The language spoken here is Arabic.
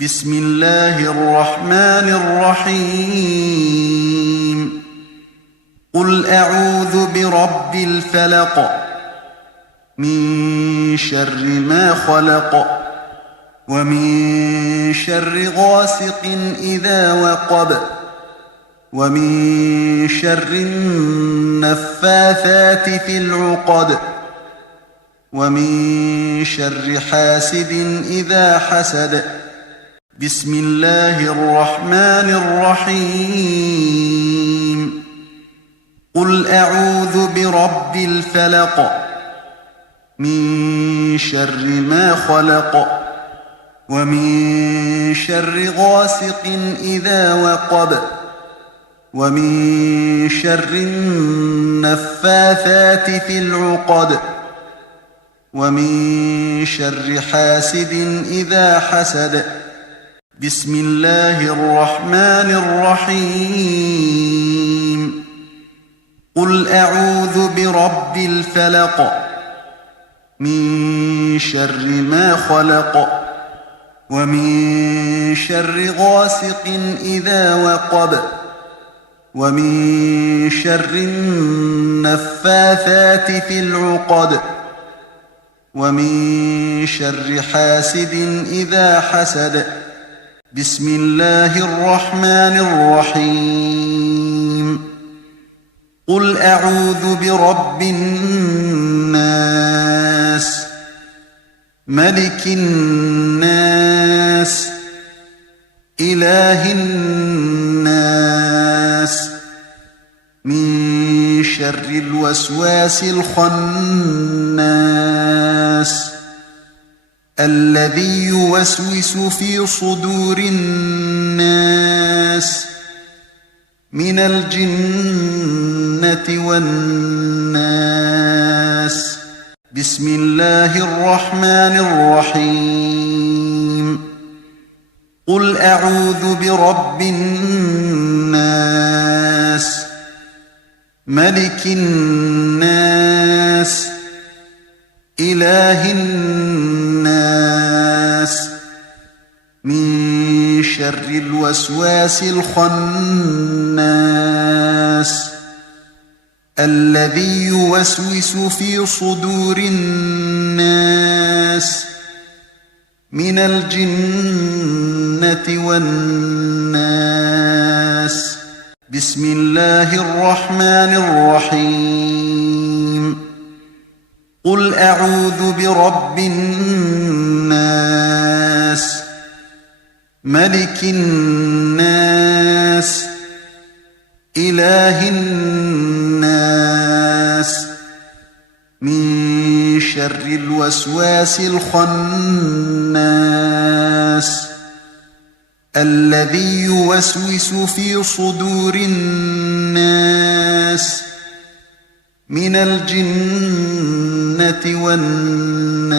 بسم الله الرحمن الرحيم قل أعوذ برب الفلق من شر ما خلق ومن شر غاسق إذا وقب ومن شر النفاثات في العقد ومن شر حاسد إذا حسد بسم الله الرحمن الرحيم قل أعوذ برب الفلق من شر ما خلق ومن شر غاسق إذا وقب ومن شر النفاثات في العقد ومن شر حاسد إذا حسد بسم الله الرحمن الرحيم قل أعوذ برب الفلق من شر ما خلق ومن شر غاسق إذا وقب ومن شر النفاثات في العقد ومن شر حاسد إذا حسد بسم الله الرحمن الرحيم قل أعوذ برب الناس ملك الناس إله الناس من شر الوسواس الخناس الذي يوسوس في صدور الناس من الجنة والناس بسم الله الرحمن الرحيم قل أعوذ برب الناس ملك الناس إله الناس من شر الوسواس الخناس الذي يوسوس في صدور الناس من الجنة والناس بسم الله الرحمن الرحيم قل أعوذ برب الناس ملك الناس إله الناس من شر الوسواس الخناس الذي يوسوس في صدور الناس من الجنة والناس